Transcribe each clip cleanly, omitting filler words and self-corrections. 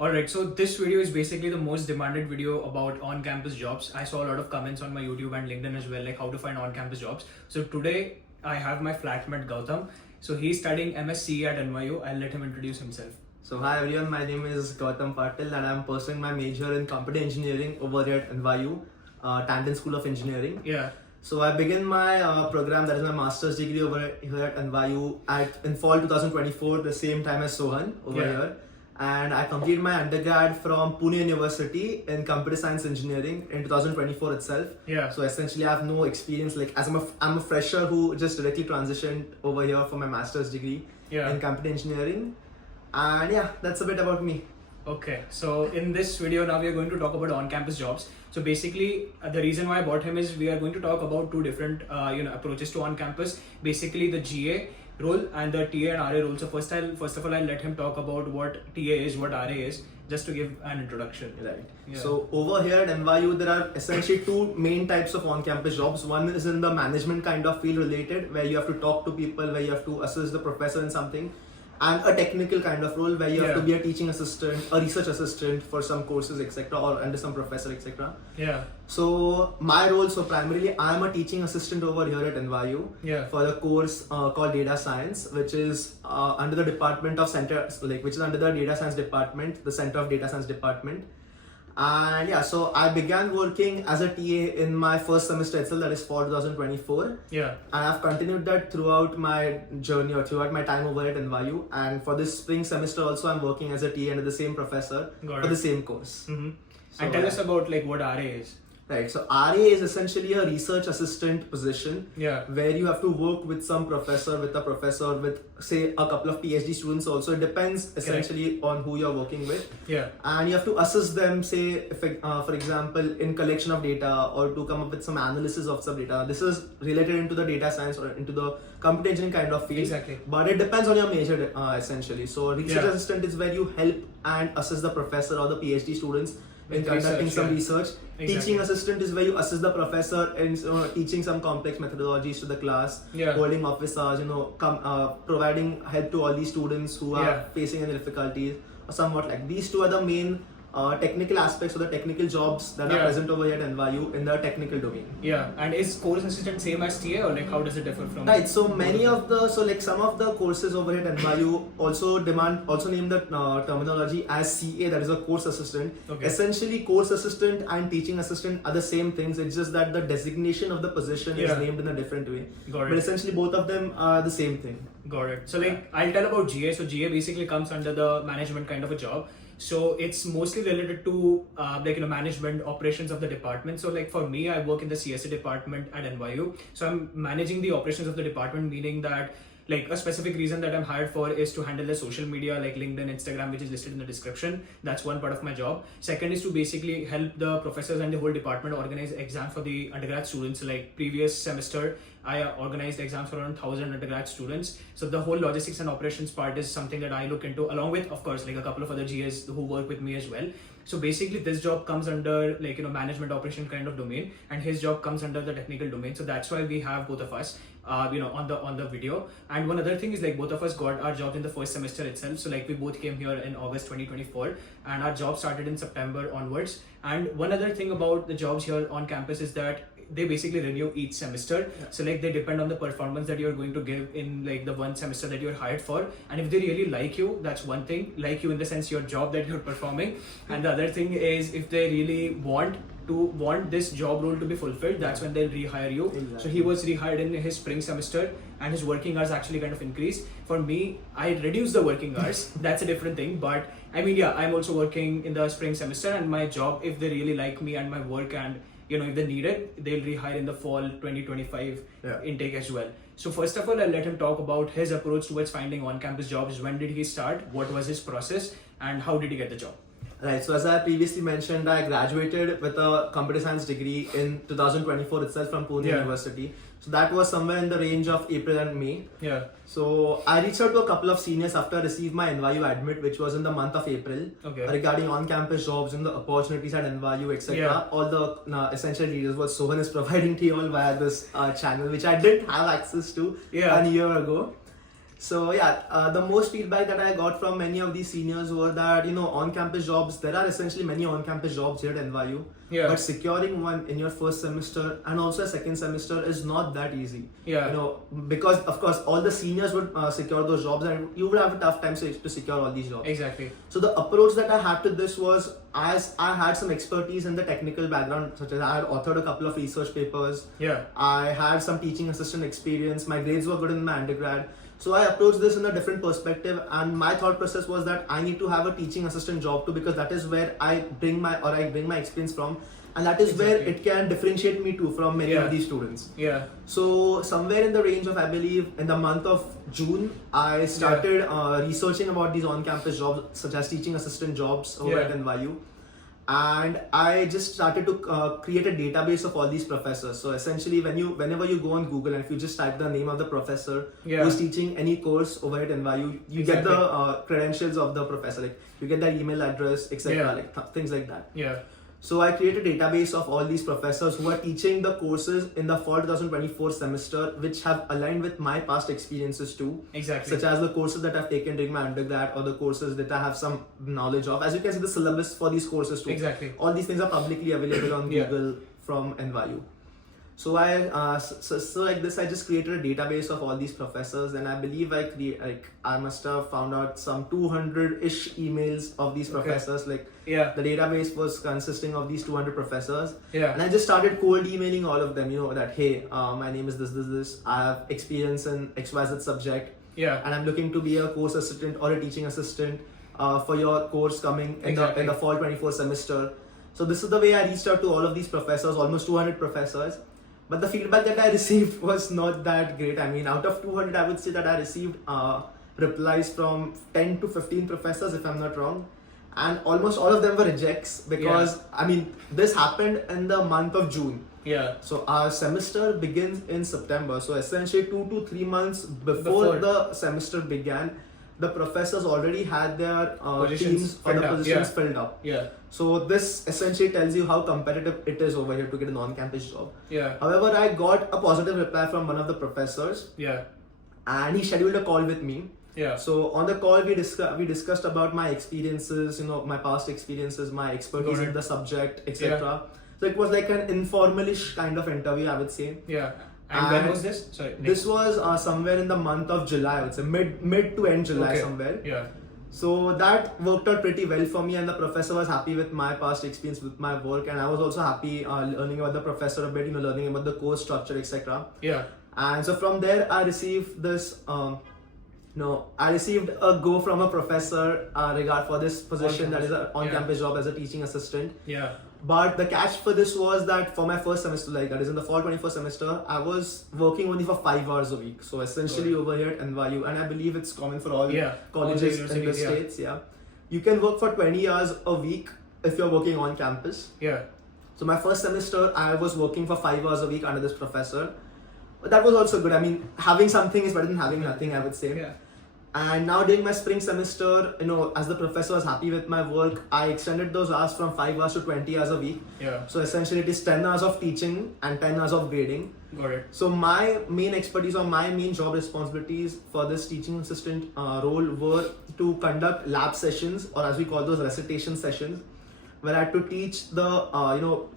Alright, so this video is basically the most demanded video about on-campus jobs. I saw a lot of comments on my YouTube and LinkedIn as well, like how to find on-campus jobs. So today I have my flatmate Gautam. So he's studying MSCE at NYU. I'll let him introduce himself. So hi everyone, my name is Gautam Patil and I'm pursuing my major in computer engineering over here at NYU, Tandon School of Engineering. Yeah. So I began my program, that is my master's degree over here at NYU in fall 2024, the same time as Sohan over here. And I completed my undergrad from Pune University in computer science engineering in 2024 itself. Yeah. So essentially I have no experience, like as I'm a fresher who just directly transitioned over here for my master's degree in computer engineering. And yeah, that's a bit about me. Okay, so in this video now we are going to talk about on-campus jobs. So basically the reason why I brought him is we are going to talk about two different approaches to on-campus. Basically the GA role and the TA and RA role. So first of all I'll let him talk about what TA is, what RA is, just to give an introduction. Right. Yeah. So over here at NYU there are essentially two main types of on-campus jobs. One is in the management kind of field related, where you have to talk to people, where you have to assist the professor in something. And a technical kind of role where you have to be a teaching assistant, a research assistant for some courses, etc., or under some professor, etc. Yeah. So my role, so primarily I'm a teaching assistant over here at NYU for a course called Data Science, which is under the department of which is under the Data Science department, the Center of Data Science department. And yeah, so I began working as a TA in my first semester itself, that is for 2024. Yeah. And I've continued that throughout my journey or throughout my time over at NYU. And for this spring semester also, I'm working as a TA under the same professor for the same course. Mm-hmm. So, and tell us about like what RA is. Right, so RA is essentially a research assistant position where you have to work with some professor, with say a couple of PhD students also. It depends essentially on who you're working with. Yeah. And you have to assist them, say, for example, in collection of data or to come up with some analysis of some data. This is related into the data science or into the computer engineering kind of field. Exactly. But it depends on your major essentially. So research assistant is where you help and assist the professor or the PhD students in conducting some research. Teaching assistant is where you assist the professor in teaching some complex methodologies to the class, holding office hours, providing help to all these students who are facing any difficulties, or somewhat like these two are the main technical aspects of the technical jobs that are present over here at NYU in the technical domain. Yeah, and is course assistant same as TA or like how does it differ from? Right, so some of the courses over here at NYU also name the terminology as CA, that is a course assistant. Okay. Essentially, course assistant and teaching assistant are the same things. It's just that the designation of the position is named in a different way. Got it. But essentially, both of them are the same thing. Got it. So like I'll tell about GA. So GA basically comes under the management kind of a job. So it's mostly related to management operations of the department. So like for me, I work in the CSA department at NYU. So I'm managing the operations of the department, meaning that like a specific reason that I'm hired for is to handle the social media like LinkedIn, Instagram, which is listed in the description. That's one part of my job. Second is to basically help the professors and the whole department organize exams for the undergrad students. Like previous semester, I organized exams for around 1,000 undergrad students. So the whole logistics and operations part is something that I look into, along with, of course, like a couple of other GAs who work with me as well. So basically this job comes under management operation kind of domain, and his job comes under the technical domain. So that's why we have both of us on the video. And one other thing is like both of us got our jobs in the first semester itself. So like we both came here in August 2024 and our job started in September onwards. And one other thing about the jobs here on campus is that they basically renew each semester. So like they depend on the performance that you're going to give in like the one semester that you're hired for. And if they really like you, that's one thing, like you in the sense your job that you're performing. And the other thing is if they really want this job role to be fulfilled, that's when they'll rehire you. Exactly. So he was rehired in his spring semester and his working hours actually kind of increased. For me, I reduced the working hours. That's a different thing. But I mean, yeah, I'm also working in the spring semester, and my job, if they really like me and my work and if they need it, they'll rehire in the fall 2025 intake as well. So first of all, I'll let him talk about his approach towards finding on-campus jobs. When did he start? What was his process? And how did he get the job? Right, so as I previously mentioned, I graduated with a computer science degree in 2024 itself from Pune University. So that was somewhere in the range of April and May. Yeah. So I reached out to a couple of seniors after I received my NYU admit, which was in the month of April, regarding on-campus jobs and the opportunities at NYU, etc. All the essential details what Sohan is providing to you all via this channel, which I didn't have access to a year ago. So yeah, the most feedback that I got from many of these seniors were that on-campus jobs, there are essentially many on-campus jobs here at NYU, Yeah. but securing one in your first semester and also a second semester is not that easy. Yeah. Because of course all the seniors would secure those jobs, and you would have a tough time to secure all these jobs. Exactly. So the approach that I had to this was, as I had some expertise in the technical background, such as I had authored a couple of research papers. Yeah. I had some teaching assistant experience. My grades were good in my undergrad. So I approached this in a different perspective, and my thought process was that I need to have a teaching assistant job too, because that is where I bring my experience from, and that is where it can differentiate me too from many of these students. Yeah. So somewhere in the range of, I believe, in the month of June, I started researching about these on-campus jobs, such as teaching assistant jobs over at NYU. And I just started to create a database of all these professors. So essentially, whenever you go on Google and if you just type the name of the professor who is teaching any course over at NYU, you get the credentials of the professor, like you get their email address, etc., things like that. Yeah. So I created a database of all these professors who are teaching the courses in the fall 2024 semester, which have aligned with my past experiences too. Exactly. Such as the courses that I've taken during my undergrad, or the courses that I have some knowledge of. As you can see, the syllabus for these courses too. Exactly. All these things are publicly available on Google from NYU. So so like this, I just created a database of all these professors, and I believe I must have found out some 200-ish emails of these professors. The database was consisting of these 200 professors. Yeah. And I just started cold emailing all of them, that hey, my name is this. I have experience in XYZ subject. Yeah. And I'm looking to be a course assistant or a teaching assistant for your course coming in the fall 24 semester. So this is the way I reached out to all of these professors, almost 200 professors. But the feedback that I received was not that great. I mean, out of 200, I would say that I received replies from 10 to 15 professors, if I'm not wrong. And almost all of them were rejects because, I mean, this happened in the month of June. Yeah. So our semester begins in September. So essentially 2 to 3 months before the semester began, the professors already had their teams or the positions filled up. Yeah. So this essentially tells you how competitive it is over here to get an on-campus job. Yeah. However, I got a positive reply from one of the professors. Yeah. And he scheduled a call with me. Yeah. So on the call, we discussed about my experiences, my past experiences, my expertise in the subject, etc. Yeah. So it was like an informal-ish kind of interview, I would say. Yeah. And when was this? Sorry. This was somewhere in the month of July, I would say mid to end July somewhere. Yeah. So that worked out pretty well for me, and the professor was happy with my past experience with my work, and I was also happy learning about the professor a bit, learning about the course structure, etc. Yeah. And so from there, I received this. I received a go from a professor regard for this position that is an on-campus job as a teaching assistant. Yeah. But the catch for this was that for my first semester, that is in the fall 24 semester, I was working only for 5 hours a week. So essentially over here at NYU, and I believe it's common for all colleges in the States, you can work for 20 hours a week if you're working on campus. Yeah. So my first semester, I was working for 5 hours a week under this professor. But that was also good. I mean, having something is better than having nothing, I would say. Yeah. And now during my spring semester, as the professor was happy with my work, I extended those hours from 5 hours to 20 hours a week. Yeah. So essentially it is 10 hours of teaching and 10 hours of grading. Got it. So my main expertise or my main job responsibilities for this teaching assistant role were to conduct lab sessions, or as we call those, recitation sessions, where I had to teach the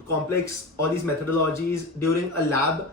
complex all these methodologies during a lab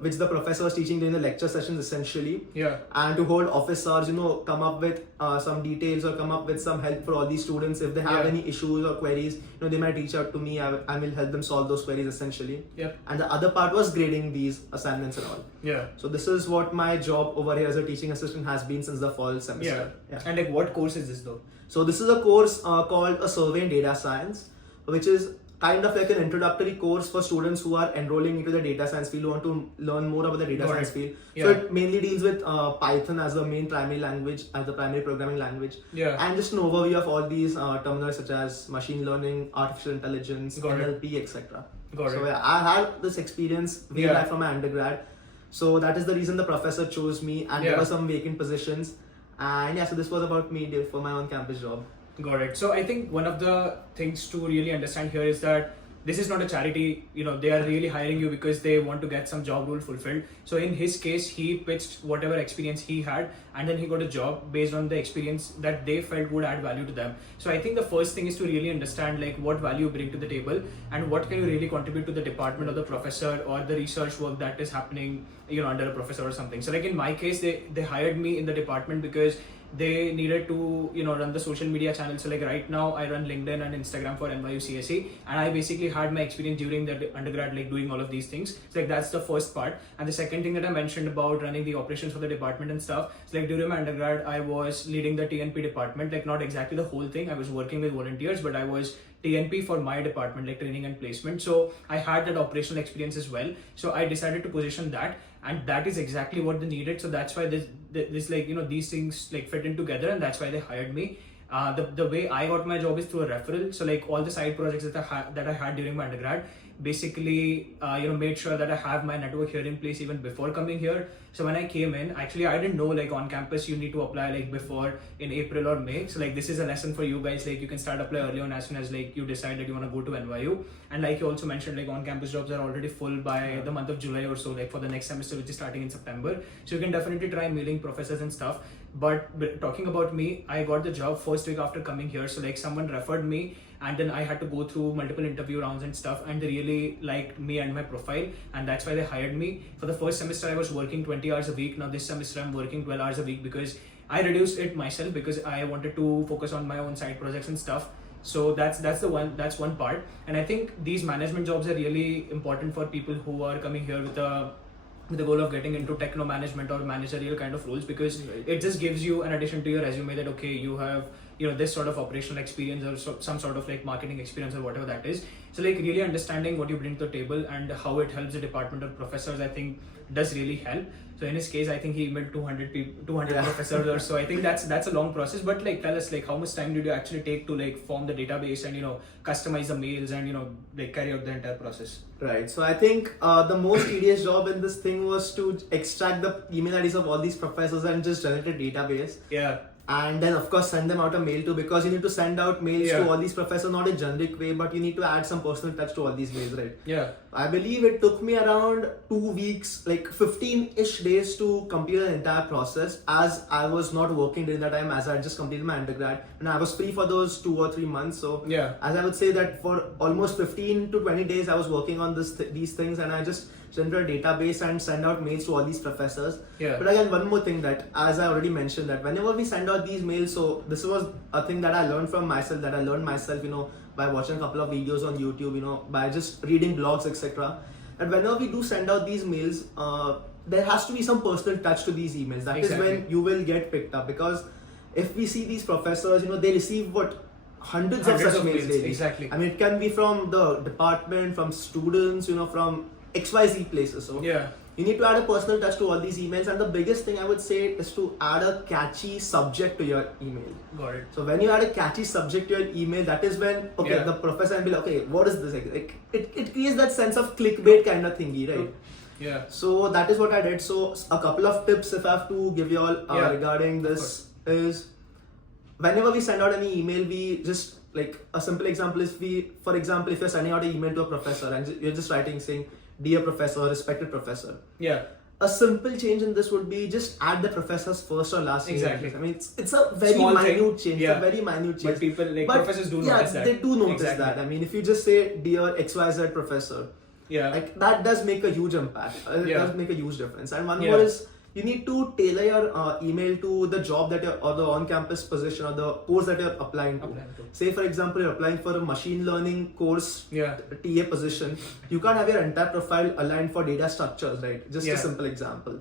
which the professor was teaching during the lecture sessions essentially. Yeah. And to hold office hours, come up with some details or come up with some help for all these students. If they have any issues or queries, they might reach out to me. I will help them solve those queries essentially. Yeah. And the other part was grading these assignments and all. Yeah. So this is what my job over here as a teaching assistant has been since the fall semester. Yeah. And like what course is this though? So this is a course called a Survey in Data Science, which is kind of like an introductory course for students who are enrolling into the data science field, who want to learn more about the data science field. So it mainly deals with Python as the main primary language, as the primary programming language. Yeah. And just an overview of all these terminals such as machine learning, artificial intelligence, NLP, etc. So I had this experience way back from my undergrad. So that is the reason the professor chose me, and there were some vacant positions. And so this was about me for my on-campus job. Got it. So I think one of the things to really understand here is that this is not a charity, they are really hiring you because they want to get some job role fulfilled. So in his case, he pitched whatever experience he had, and then he got a job based on the experience that they felt would add value to them. So I think the first thing is to really understand like what value you bring to the table and what can you really contribute to the department or the professor or the research work that is happening, under a professor or something. So like in my case, they hired me in the department because they needed to run the social media channel. So like right now I run LinkedIn and Instagram for NYU CDS, and I basically had my experience during the undergrad like doing all of these things. So like that's the first part. And the second thing that I mentioned about running the operations for the department and stuff, so like during my undergrad I was leading the TNP department, like not exactly the whole thing, I was working with volunteers, but I was TNP for my department, like training and placement. So I had that operational experience as well. So I decided to position that, and that is exactly what they needed. So that's why this like these things like fit in together, and that's why they hired me. The way I got my job is through a referral. So like all the side projects that I had during my undergrad, basically made sure that I have my network here in place even before coming here. So when I came in, actually I didn't know like on campus you need to apply like before in April or May. So like this is a lesson for you guys, like you can start apply early on as soon as like you decide that you want to go to NYU. And like you also mentioned, like on campus jobs are already full by the month of July or so, like for the next semester, which is starting in September. So you can definitely try mailing professors and stuff. But talking about me, I got the job first week after coming here. So like someone referred me, and then I had to go through multiple interview rounds and stuff, and they really liked me and my profile, and that's why they hired me. For the first semester I was working 20 hours a week. Now this semester I'm working 12 hours a week because I reduced it myself because I wanted to focus on my own side projects and stuff. So that's one part. And I think these management jobs are really important for people who are coming here with the goal of getting into techno management or managerial kind of roles, because it just gives you an addition to your resume that okay, you have this sort of operational experience or some sort of like marketing experience or whatever that is. So like really understanding what you bring to the table and how it helps the department or professors, I think does really help. So in his case, I think he emailed 200 professors or so. I think that's a long process, but like tell us like how much time did you actually take to like form the database and customize the mails and like carry out the entire process? Right. So I think the most tedious job in this thing was to extract the email IDs of all these professors and just generate a database. Yeah. And then of course send them out a mail too, because you need to send out mails to all these professors, not in generic way, but you need to add some personal touch to all these mails, right? Yeah. I believe it took me around 2 weeks, like 15-ish days to complete the entire process, as I was not working during that time, as I had just completed my undergrad and I was free for those 2 or 3 months. So as I would say that for almost 15 to 20 days I was working on these things, and I just generate a database and send out mails to all these professors. But again, one more thing, that as I already mentioned, that whenever we send out these mails, so this was a thing that I learned from myself, by watching a couple of videos on YouTube, by just reading blogs, etc. And whenever we do send out these mails, there has to be some personal touch to these emails. That is when you will get picked up, because if we see these professors, they receive hundreds of such mails daily. Exactly. I mean, it can be from the department, from students, from XYZ places. So you need to add a personal touch to all these emails, and the biggest thing I would say is to add a catchy subject to your email. Got it. So when you add a catchy subject to your email, that is when the professor will be like, okay, what is this? Like, it creates that sense of clickbait kind of thingy, right? Yeah. So that is what I did. So a couple of tips if I have to give you all regarding this is, whenever we send out any email, we just, like, a simple example is, for example, if you're sending out an email to a professor and you're just writing saying, dear professor, respected professor. A simple change in this would be just add the professor's first or last name. Exactly. I mean, it's a very small minute thing. change. It's a very minute change. But people, like professors do notice that. They do notice that. I mean, if you just say, dear XYZ professor, like, that does make a huge impact. It does make a huge difference. And one more is, you need to tailor your email to the job that you're, or the on-campus position or the course that you're applying to. Say, for example, you're applying for a machine learning course, TA position. You can't have your entire profile aligned for data structures, right? Just a simple example.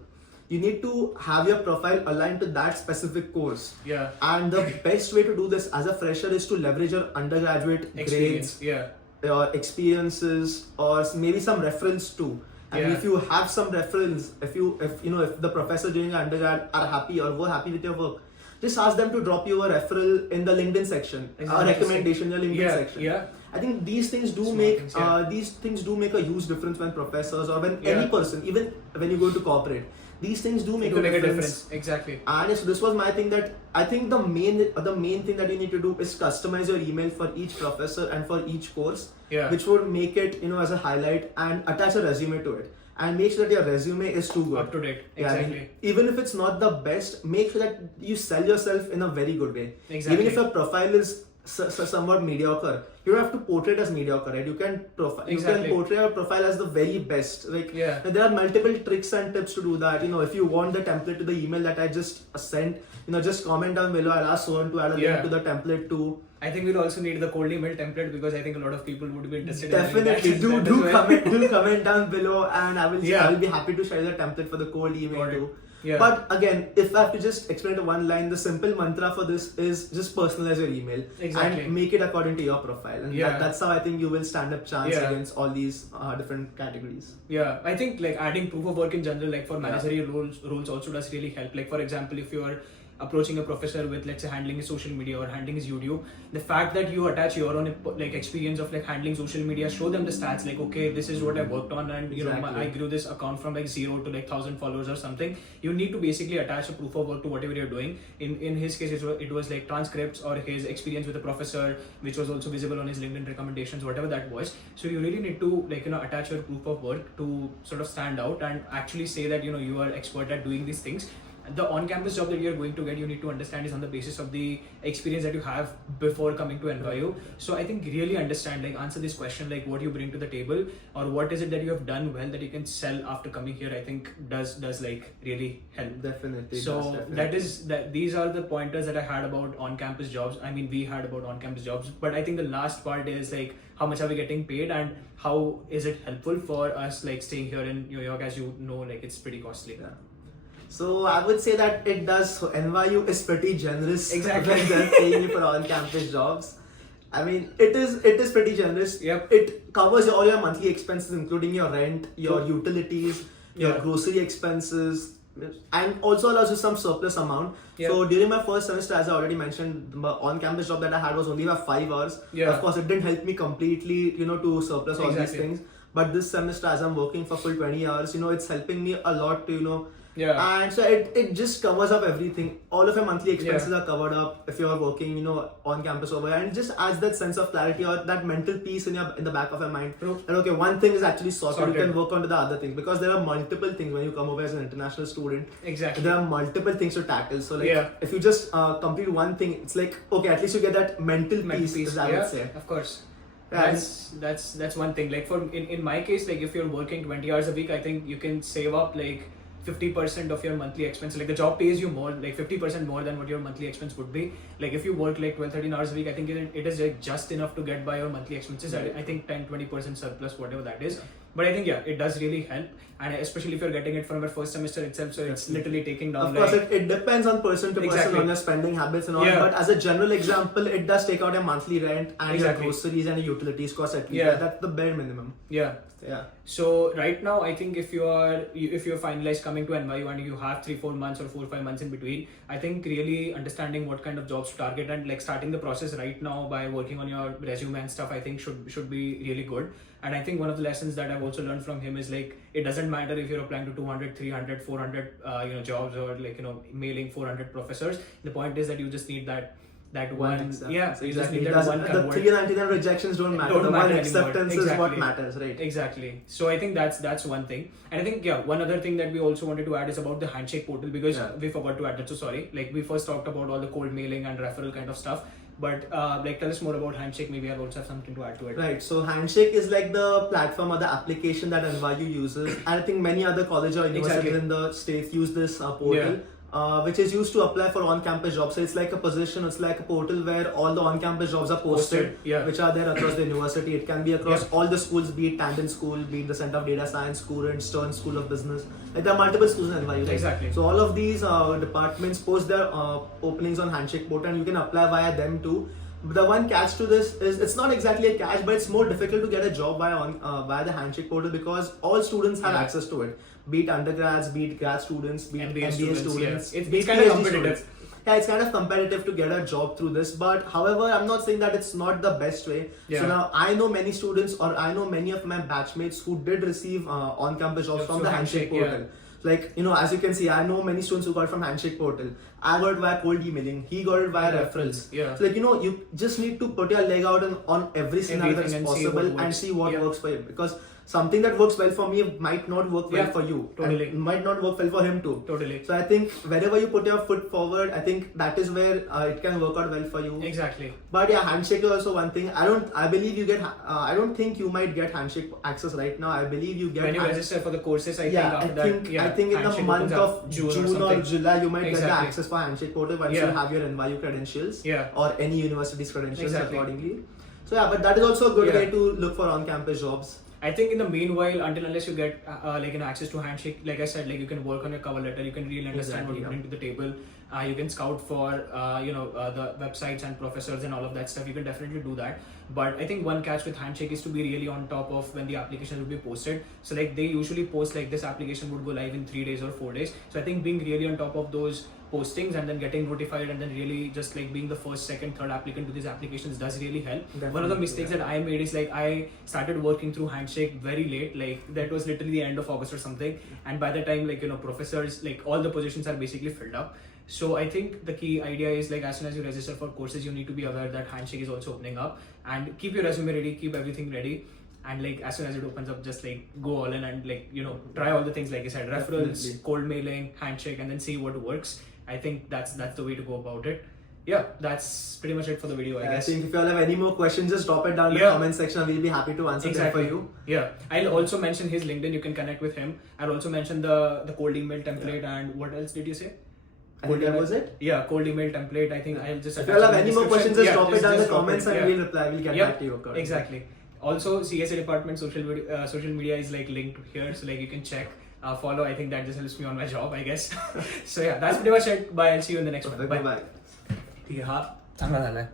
You need to have your profile aligned to that specific course. And the best way to do this as a fresher is to leverage your undergraduate grades, your experiences, or maybe some reference too. And if you have some reference, if the professor during your undergrad are happy or were happy with your work, just ask them to drop you a referral in the LinkedIn section, a recommendation in the LinkedIn section. I think these things do make a huge difference when professors or when any person, even when you go to corporate, these things do make It will a make a difference. difference. Exactly. And so this was my thing, that I think the main thing that you need to do is customize your email for each professor and for each course, Yeah. which would make it, you know, as a highlight, and attach a resume to it, and make sure that your resume is too good, Up to date. Yeah, I mean, Exactly. even if it's not the best, make sure that you sell yourself in a very good way. Exactly. Even if your profile is somewhat mediocre, you don't have to portray it as mediocre, right? You can you Exactly. can portray your profile as the very best. Like, Yeah. there are multiple tricks and tips to do that. You know, if you want the template to the email that I just sent, you know, just comment down below. I'll ask Sohan to add a Yeah. link to the template too. I think we'll also need the cold email template, because I think a lot of people would be interested Definitely, in doing that. That as well. do comment down below, and I Yeah. will be happy to share the template for the cold email Got it. too. Yeah. But again, if I have to just explain to one line, the simple mantra for this is just personalize your email Exactly. and make it according to your profile, and Yeah. that's how I think you will stand up chance Yeah. against all these different categories. Yeah, I think like adding proof of work in general, like for managerial roles also does really help. Like for example, if you are approaching a professor with, let's say, handling his social media or handling his YouTube, the fact that you attach your own like experience of like handling social media, show them the stats, like, okay, this is what I worked on, and you know, Exactly. I grew this account from like 0 to like 1,000 followers or something. You need to basically attach a proof of work to whatever you're doing. In his case, it was like transcripts or his experience with a professor, which was also visible on his LinkedIn recommendations, whatever that was. So you really need to, like, you know, attach your proof of work to sort of stand out and actually say that, you know, you are expert at doing these things. The on-campus job that you're going to get, you need to understand, is on the basis of the experience that you have before coming to NYU. So I think really understand, like, answer this question, like what you bring to the table, or what is it that you have done well that you can sell after coming here. I think does like really help. Definitely. So definitely. these are the pointers that I had about on-campus jobs. I mean, we had about on-campus jobs, but I think the last part is like, how much are we getting paid, and how is it helpful for us, like staying here in New York? As you know, like it's pretty costly. Yeah. So I would say that it does. So NYU is pretty generous Exactly. when they're paying you for on-campus jobs. I mean, it is pretty generous. Yep. It covers all your monthly expenses, including your rent, your utilities, your Yeah. grocery expenses, and also allows you some surplus amount. Yep. So during my first semester, as I already mentioned, the on-campus job that I had was only about 5 hours. Yeah. Of course, it didn't help me completely, you know, to surplus all these Exactly. things. But this semester, as I'm working for full 20 hours, you know, it's helping me a lot to, you know. Yeah. And so it just covers up everything. All of your monthly expenses Yeah. are covered up if you're working, you know, on campus over here, and it just adds that sense of clarity or that mental peace in the back of your mind. True. That okay, one thing is actually sorted. You Sorted. can work on to the other thing, because there are multiple things when you come over as an international student. Exactly. There are multiple things to tackle. So like, Yeah. if you just complete one thing, it's like okay, at least you get that mental peace. As I would say. Of course. Yeah, That's one thing. Like in my case, like if you're working 20 hours a week, I think you can save up like 50% of your monthly expense. Like the job pays you more, like 50% more than what your monthly expense would be. Like if you work like 12-13 hours a week, I think it is like just enough to get by your monthly expenses. Right. I think 10-20% surplus, whatever that is. But I think it does really help, and especially if you're getting it from your first semester itself, so it's literally taking down. Of course, it depends on person to person Exactly. on your spending habits and all. Yeah. But as a general example, it does take out your monthly rent and Exactly. your groceries and your utilities cost at least. Yeah. That's the bare minimum. Yeah. Yeah. So right now, I think if you're finalized coming to NYU and you have 3-4 months or 4-5 months in between, I think really understanding what kind of jobs to target and like starting the process right now by working on your resume and stuff, I think should be really good. And I think one of the lessons that I've also learned from him is like, it doesn't matter if you're applying to 200, 300, 400 jobs, or like, you know, mailing 400 professors. The point is that you just need that one. acceptance. Yeah, so you just Exactly. need It that doesn't- one the convert. 399 rejections don't matter. Don't The matter one anymore. acceptance is what Exactly. matters, right? Exactly. So I think that's one thing. And I think one other thing that we also wanted to add is about the handshake portal, because we forgot to add that. So sorry. Like we first talked about all the cold mailing and referral kind of stuff. But like tell us more about Handshake. Maybe I also have something to add to it. Right. So Handshake is like the platform or the application that NYU uses, and I think many other colleges or universities Exactly. in the states use this portal. Which is used to apply for on-campus jobs. So it's like a position, it's like a portal where all the on-campus jobs are posted, which are there across the university. It can be across all the schools, be it Tandon School, be it the Center of Data Science, Courant, Stern School of Business. Like there are multiple schools in NYU. Right? Exactly. So all of these departments post their openings on Handshake portal, and you can apply via them too. The one catch to this is it's not exactly a catch, but it's more difficult to get a job via the Handshake portal, because all students have access to it. Be it undergrads, be it grad students, be it MBA students. It's kind of competitive. Students. Yeah, it's kind of competitive to get a job through this, but however, I'm not saying that it's not the best way. So now I know many students, or I know many of my batchmates who did receive on-campus jobs from the Handshake portal. Like, as you can see, I know many students who got from Handshake portal. I got it via cold emailing. He got it via referrals. Yeah. So like, you just need to put your leg out on every scenario that's Everything possible and see what works for you. Because something that works well for me might not work well for you. Totally. And might not work well for him too. Totally. So I think wherever you put your foot forward, I think that is where it can work out well for you. Exactly. But yeah, Handshake is also one thing. I believe you get. I don't think you might get Handshake access right now. I believe you get. When you register for the courses, I think in the month of June or July, you might get the access for Handshake portal once you have your NYU credentials or any university's credentials accordingly. So yeah, but that is also a good way to look for on-campus jobs. I think in the meanwhile, unless you get access to Handshake, like I said, like you can work on your cover letter, you can really understand what you bring to the table. You can scout for the websites and professors and all of that stuff. You can definitely do that. But I think one catch with Handshake is to be really on top of when the application will be posted. So like they usually post like this application would go live in 3 days or 4 days. So I think being really on top of those postings and then getting notified and then really just like being the first, second, third applicant to these applications does really help. Definitely. One of the mistakes that I made is like I started working through Handshake very late, like that was literally the end of August or something, and by the time professors, like all the positions are basically filled up. So I think the key idea is like as soon as you register for courses, you need to be aware that Handshake is also opening up, and keep your resume ready, keep everything ready. And like as soon as it opens up, just like go all in and like try all the things like I said, referrals, cold mailing, Handshake, and then see what works. I think that's the way to go about it. Yeah, that's pretty much it for the video, I guess. I think if you all have any more questions, just drop it down in the comment section and we'll be happy to answer them for you. Yeah, I'll also mention his LinkedIn, you can connect with him. I'll also mention the cold email template and what else did you say? I think that was it? Yeah, cold email template. I think I'll just... If you all have any more questions, just drop it down in the comments and we'll reply. We'll get back to you. Exactly. Also, CSA department social media is like linked here, so like you can check. Follow. I think that just helps me on my job, I guess. So yeah, that's pretty much it. Bye. I'll see you in the next one. Bye. Yeah, चांगला झालाय.